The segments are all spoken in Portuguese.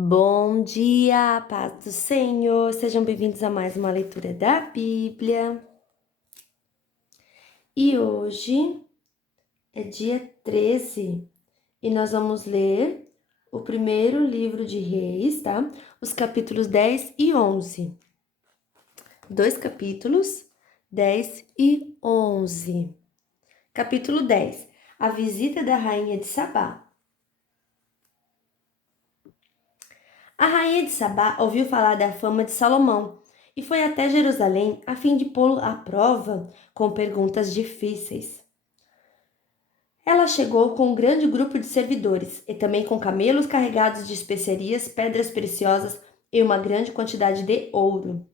Bom dia, paz do Senhor. Sejam bem-vindos a mais uma leitura da Bíblia. E hoje é dia 13 e nós vamos ler o primeiro livro de Reis, tá? Os capítulos 10 e 11. Dois capítulos, 10 e 11. Capítulo 10. A visita da rainha de Sabá. A rainha de Sabá ouviu falar da fama de Salomão e foi até Jerusalém a fim de pô-lo à prova com perguntas difíceis. Ela chegou com um grande grupo de servidores e também com camelos carregados de especiarias, pedras preciosas e uma grande quantidade de ouro.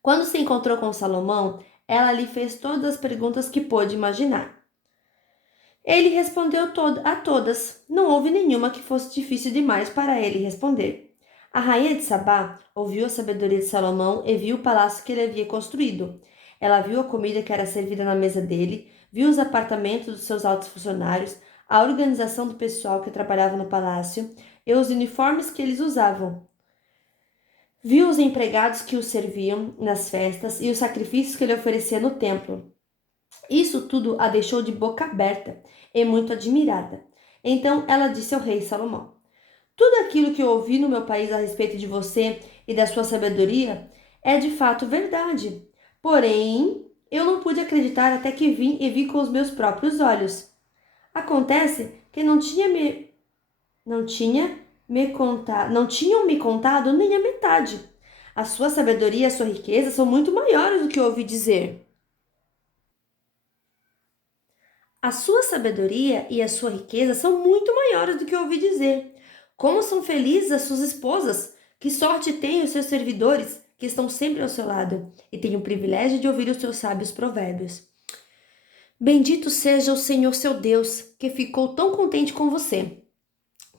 Quando se encontrou com Salomão, ela lhe fez todas as perguntas que pôde imaginar. Ele respondeu a todas. Não houve nenhuma que fosse difícil demais para ele responder. A rainha de Sabá ouviu a sabedoria de Salomão e viu o palácio que ele havia construído. Ela viu a comida que era servida na mesa dele, viu os apartamentos dos seus altos funcionários, a organização do pessoal que trabalhava no palácio e os uniformes que eles usavam. Viu os empregados que o serviam nas festas e os sacrifícios que ele oferecia no templo. Isso tudo a deixou de boca aberta e muito admirada. Então ela disse ao rei Salomão: Tudo aquilo que eu ouvi no meu país a respeito de você e da sua sabedoria é de fato verdade. Porém, eu não pude acreditar até que vim e vi com os meus próprios olhos. Acontece que não tinham me contado nem a metade. A sua sabedoria e a sua riqueza são muito maiores do que eu ouvi dizer. A sua sabedoria e a sua riqueza são muito maiores do que eu ouvi dizer. Como são felizes as suas esposas! Que sorte têm os seus servidores, que estão sempre ao seu lado, e têm o privilégio de ouvir os seus sábios provérbios. Bendito seja o Senhor seu Deus, que ficou tão contente com você,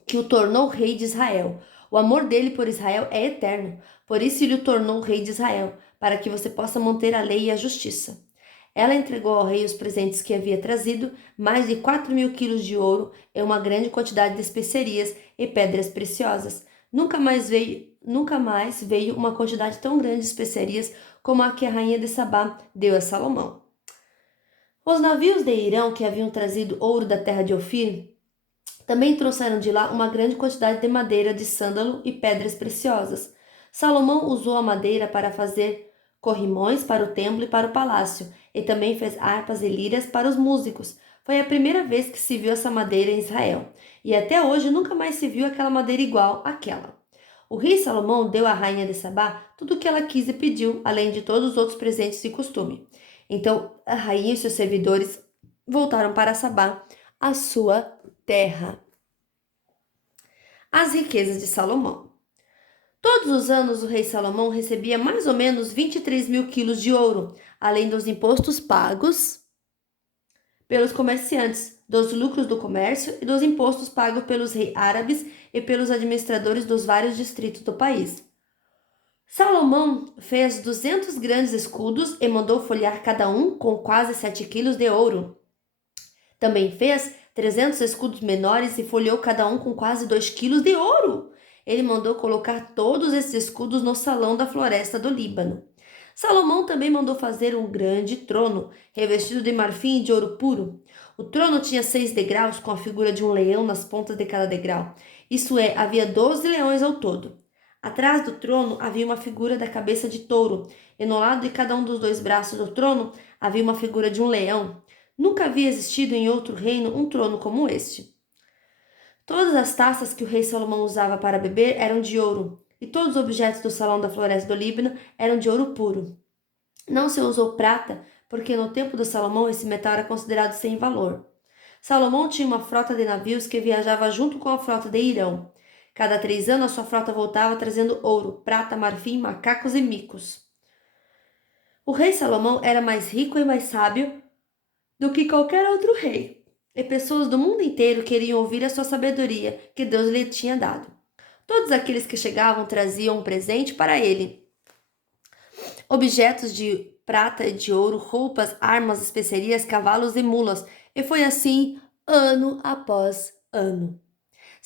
que o tornou rei de Israel. O amor dele por Israel é eterno, por isso ele o tornou rei de Israel, para que você possa manter a lei e a justiça. Ela entregou ao rei os presentes que havia trazido, mais de 4.000 quilos de ouro e uma grande quantidade de especiarias e pedras preciosas. Nunca mais veio uma quantidade tão grande de especiarias como a que a rainha de Sabá deu a Salomão. Os navios de Irão que haviam trazido ouro da terra de Ofir também trouxeram de lá uma grande quantidade de madeira de sândalo e pedras preciosas. Salomão usou a madeira para fazer corrimões para o templo e para o palácio, e também fez harpas e liras para os músicos. Foi a primeira vez que se viu essa madeira em Israel, e até hoje nunca mais se viu aquela madeira igual àquela. O rei Salomão deu à rainha de Sabá tudo o que ela quis e pediu, além de todos os outros presentes de costume. Então a rainha e seus servidores voltaram para Sabá, a sua terra. As riquezas de Salomão. Todos os anos o rei Salomão recebia mais ou menos 23.000 quilos de ouro, além dos impostos pagos pelos comerciantes, dos lucros do comércio e dos impostos pagos pelos reis árabes e pelos administradores dos vários distritos do país. Salomão fez 200 grandes escudos e mandou folhear cada um com quase 7 quilos de ouro. Também fez 300 escudos menores e folheou cada um com quase 2 quilos de ouro. Ele mandou colocar todos esses escudos no salão da floresta do Líbano. Salomão também mandou fazer um grande trono, revestido de marfim e de ouro puro. O trono tinha 6 degraus com a figura de um leão nas pontas de cada degrau. Isso é, havia 12 leões ao todo. Atrás do trono havia uma figura da cabeça de touro, e no lado de cada um dos 2 braços do trono havia uma figura de um leão. Nunca havia existido em outro reino um trono como este. Todas as taças que o rei Salomão usava para beber eram de ouro, e todos os objetos do salão da floresta do Líbano eram de ouro puro. Não se usou prata, porque no tempo de Salomão esse metal era considerado sem valor. Salomão tinha uma frota de navios que viajava junto com a frota de Irão. Cada 3 anos a sua frota voltava trazendo ouro, prata, marfim, macacos e micos. O rei Salomão era mais rico e mais sábio do que qualquer outro rei, e pessoas do mundo inteiro queriam ouvir a sua sabedoria que Deus lhe tinha dado. Todos aqueles que chegavam traziam um presente para ele: objetos de prata e de ouro, roupas, armas, especiarias, cavalos e mulas, e foi assim ano após ano.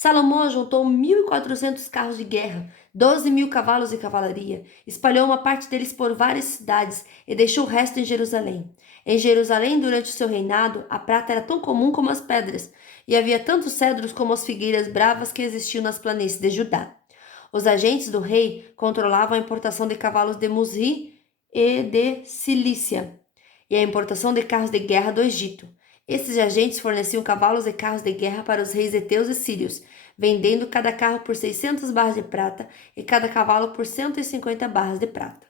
Salomão ajuntou 1.400 carros de guerra, 12.000 cavalos de cavalaria, espalhou uma parte deles por várias cidades e deixou o resto em Jerusalém. Em Jerusalém, durante o seu reinado, a prata era tão comum como as pedras, e havia tantos cedros como as figueiras bravas que existiam nas planícies de Judá. Os agentes do rei controlavam a importação de cavalos de Musri e de Cilícia, e a importação de carros de guerra do Egito. Esses agentes forneciam cavalos e carros de guerra para os reis heteus e sírios, vendendo cada carro por 600 barras de prata e cada cavalo por 150 barras de prata.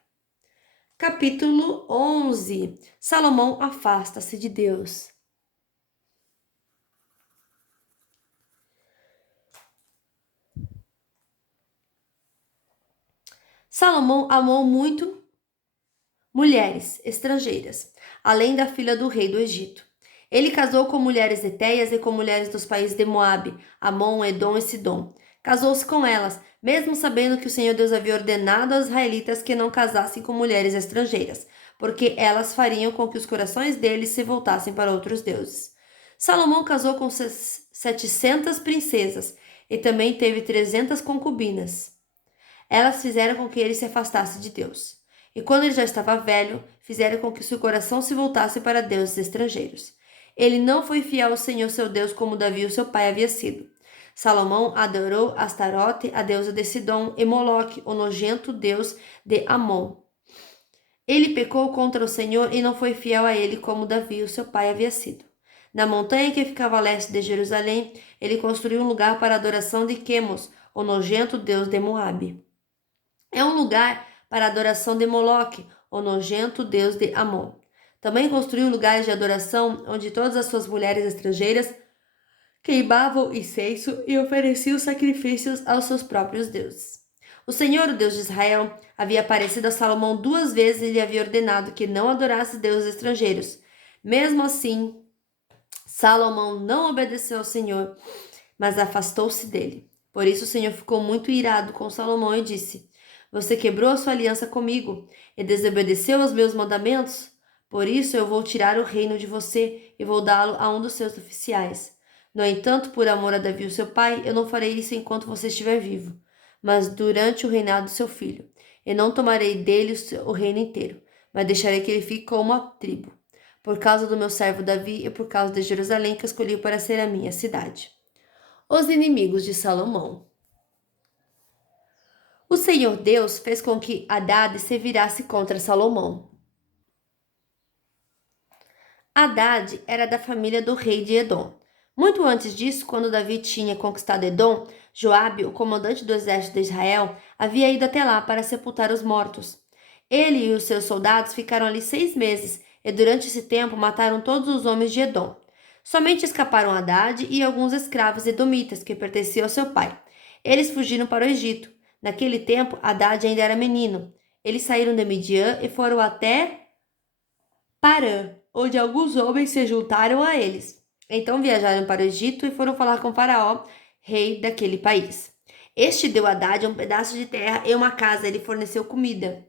Capítulo 11. Salomão afasta-se de Deus. Salomão amou muito mulheres estrangeiras, além da filha do rei do Egito. Ele casou com mulheres etéias e com mulheres dos países de Moabe, Amon, Edom e Sidom. Casou-se com elas, mesmo sabendo que o Senhor Deus havia ordenado aos israelitas que não casassem com mulheres estrangeiras, porque elas fariam com que os corações deles se voltassem para outros deuses. Salomão casou com 700 princesas e também teve 300 concubinas. Elas fizeram com que ele se afastasse de Deus. E quando ele já estava velho, fizeram com que seu coração se voltasse para deuses estrangeiros. Ele não foi fiel ao Senhor seu Deus como Davi, o seu pai, havia sido. Salomão adorou Astarote, a deusa de Sidom, e Moloque, o nojento deus de Amon. Ele pecou contra o Senhor e não foi fiel a ele como Davi, o seu pai, havia sido. Na montanha que ficava a leste de Jerusalém, ele construiu um lugar para a adoração de Quemos, o nojento deus de Moabe. É um lugar para a adoração de Moloque, o nojento deus de Amon. Também construiu lugares de adoração onde todas as suas mulheres estrangeiras queimavam incenso e ofereciam sacrifícios aos seus próprios deuses. O Senhor, o Deus de Israel, havia aparecido a Salomão 2 vezes e lhe havia ordenado que não adorasse deuses estrangeiros. Mesmo assim, Salomão não obedeceu ao Senhor, mas afastou-se dele. Por isso o Senhor ficou muito irado com Salomão e disse: Você quebrou a sua aliança comigo e desobedeceu aos meus mandamentos? Por isso eu vou tirar o reino de você e vou dá-lo a um dos seus oficiais. No entanto, por amor a Davi, o seu pai, eu não farei isso enquanto você estiver vivo, mas durante o reinado do seu filho. E não tomarei dele o reino inteiro, mas deixarei que ele fique como uma tribo, por causa do meu servo Davi e por causa de Jerusalém que escolhi para ser a minha cidade. Os inimigos de Salomão. O Senhor Deus fez com que Hadade se virasse contra Salomão. Hadade era da família do rei de Edom. Muito antes disso, quando Davi tinha conquistado Edom, Joabe, o comandante do exército de Israel, havia ido até lá para sepultar os mortos. Ele e os seus soldados ficaram ali 6 meses e durante esse tempo mataram todos os homens de Edom. Somente escaparam Hadade e alguns escravos edomitas que pertenciam ao seu pai. Eles fugiram para o Egito. Naquele tempo, Hadade ainda era menino. Eles saíram de Midian e foram até Parã, onde alguns homens se juntaram a eles. Então viajaram para o Egito e foram falar com Faraó, rei daquele país. Este deu a Hadade um pedaço de terra e uma casa, ele forneceu comida.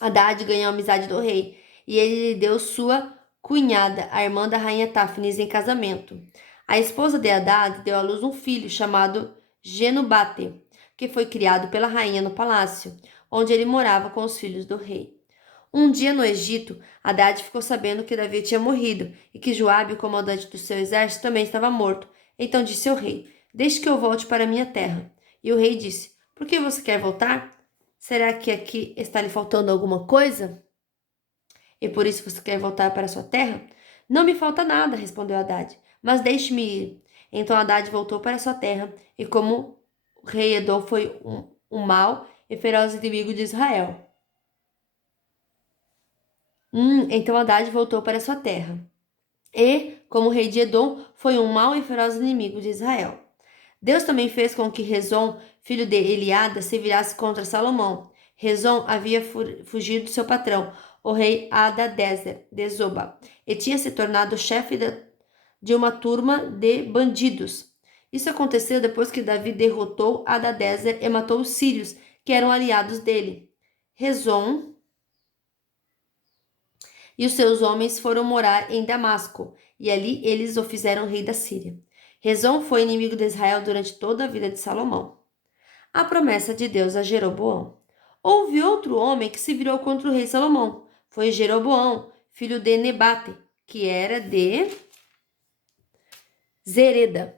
Hadade ganhou a amizade do rei, e ele lhe deu sua cunhada, a irmã da rainha Táfnis, em casamento. A esposa de Hadade deu à luz um filho chamado Genubate, que foi criado pela rainha no palácio, onde ele morava com os filhos do rei. Um dia no Egito, Hadade ficou sabendo que Davi tinha morrido e que Joabe, o comandante do seu exército, também estava morto. Então disse ao rei: Deixe que eu volte para minha terra. E o rei disse: Por que você quer voltar? Será que aqui está lhe faltando alguma coisa? E por isso você quer voltar para sua terra? Não me falta nada, respondeu Hadade, mas deixe-me ir. Então Hadade voltou para sua terra, e como o rei Edom foi um mau e feroz inimigo de Israel. Então Hadade voltou para sua terra. E, como o rei de Edom, foi um mau e feroz inimigo de Israel. Deus também fez com que Rezon, filho de Eliada, se virasse contra Salomão. Rezon havia fugido do seu patrão, o rei Hadadezer, de Zoba, e tinha se tornado chefe de uma turma de bandidos. Isso aconteceu depois que Davi derrotou Hadadezer e matou os sírios, que eram aliados dele. Rezon e os seus homens foram morar em Damasco, e ali eles o fizeram rei da Síria. Rezon foi inimigo de Israel durante toda a vida de Salomão. A promessa de Deus a Jeroboão. Houve outro homem que se virou contra o rei Salomão. Foi Jeroboão, filho de Nebate, que era de Zereda,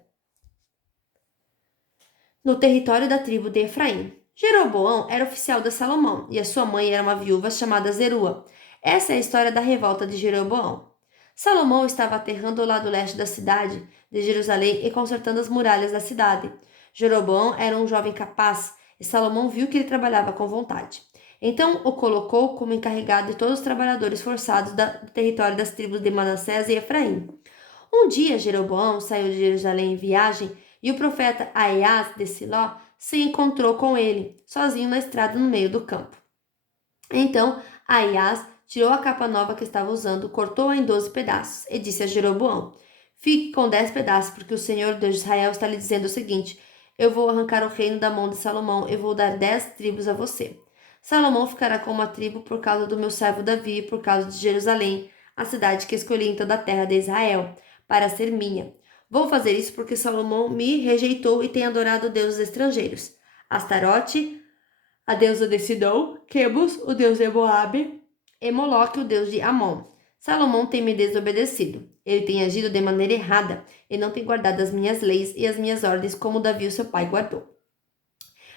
no território da tribo de Efraim. Jeroboão era oficial de Salomão e a sua mãe era uma viúva chamada Zerua. Essa é a história da revolta de Jeroboão. Salomão estava aterrando o lado leste da cidade de Jerusalém e consertando as muralhas da cidade. Jeroboão era um jovem capaz e Salomão viu que ele trabalhava com vontade. Então o colocou como encarregado de todos os trabalhadores forçados do território das tribos de Manassés e Efraim. Um dia Jeroboão saiu de Jerusalém em viagem e o profeta Aias de Siló se encontrou com ele, sozinho na estrada no meio do campo. Então Aias tirou a capa nova que estava usando, cortou-a em 12 pedaços e disse a Jeroboão: Fique com 10 pedaços, porque o Senhor Deus de Israel está lhe dizendo o seguinte: Eu vou arrancar o reino da mão de Salomão e vou dar 10 tribos a você. Salomão ficará com uma tribo por causa do meu servo Davi e por causa de Jerusalém, a cidade que escolhi em toda a terra de Israel, para ser minha. Vou fazer isso porque Salomão me rejeitou e tem adorado deuses estrangeiros. Astarote, a deusa de Sidom, Quebus, o deus de Moabe, e Moloque, o deus de Amon. Salomão tem me desobedecido. Ele tem agido de maneira errada e não tem guardado as minhas leis e as minhas ordens como Davi, seu pai, guardou.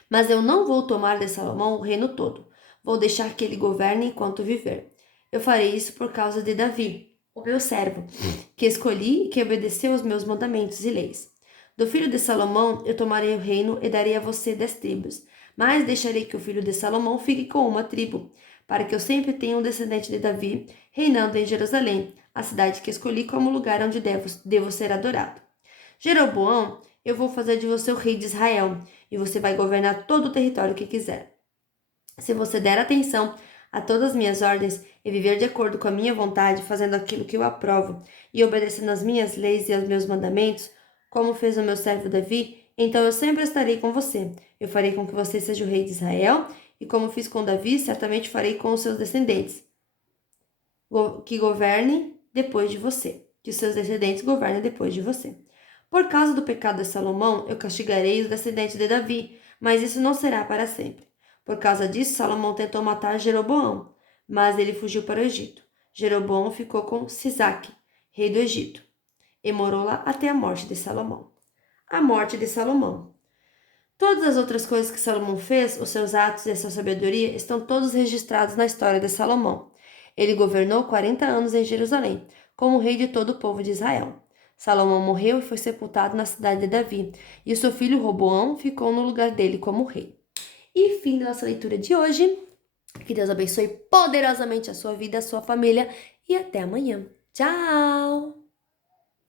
Mas eu não vou tomar de Salomão o reino todo. Vou deixar que ele governe enquanto viver. Eu farei isso por causa de Davi, o meu servo, que escolhi e que obedeceu aos meus mandamentos e leis. Do filho de Salomão eu tomarei o reino e darei a você 10 tribos, mas deixarei que o filho de Salomão fique com uma tribo, para que eu sempre tenha um descendente de Davi reinando em Jerusalém, a cidade que escolhi como lugar onde devo ser adorado. Jeroboão, eu vou fazer de você o rei de Israel, e você vai governar todo o território que quiser. Se você der atenção a todas as minhas ordens e viver de acordo com a minha vontade, fazendo aquilo que eu aprovo e obedecendo às minhas leis e aos meus mandamentos, como fez o meu servo Davi, então eu sempre estarei com você. Eu farei com que você seja o rei de Israel, e como fiz com Davi, certamente farei com os seus descendentes, que governem depois de você. Que os seus descendentes governem depois de você. Por causa do pecado de Salomão, eu castigarei os descendentes de Davi, mas isso não será para sempre. Por causa disso, Salomão tentou matar Jeroboão, mas ele fugiu para o Egito. Jeroboão ficou com Sisaque, rei do Egito, e morou lá até a morte de Salomão. A morte de Salomão. Todas as outras coisas que Salomão fez, os seus atos e a sua sabedoria, estão todos registrados na história de Salomão. Ele governou 40 anos em Jerusalém, como rei de todo o povo de Israel. Salomão morreu e foi sepultado na cidade de Davi, e o seu filho Roboão ficou no lugar dele como rei. E fim da nossa leitura de hoje. Que Deus abençoe poderosamente a sua vida, a sua família, e até amanhã. Tchau!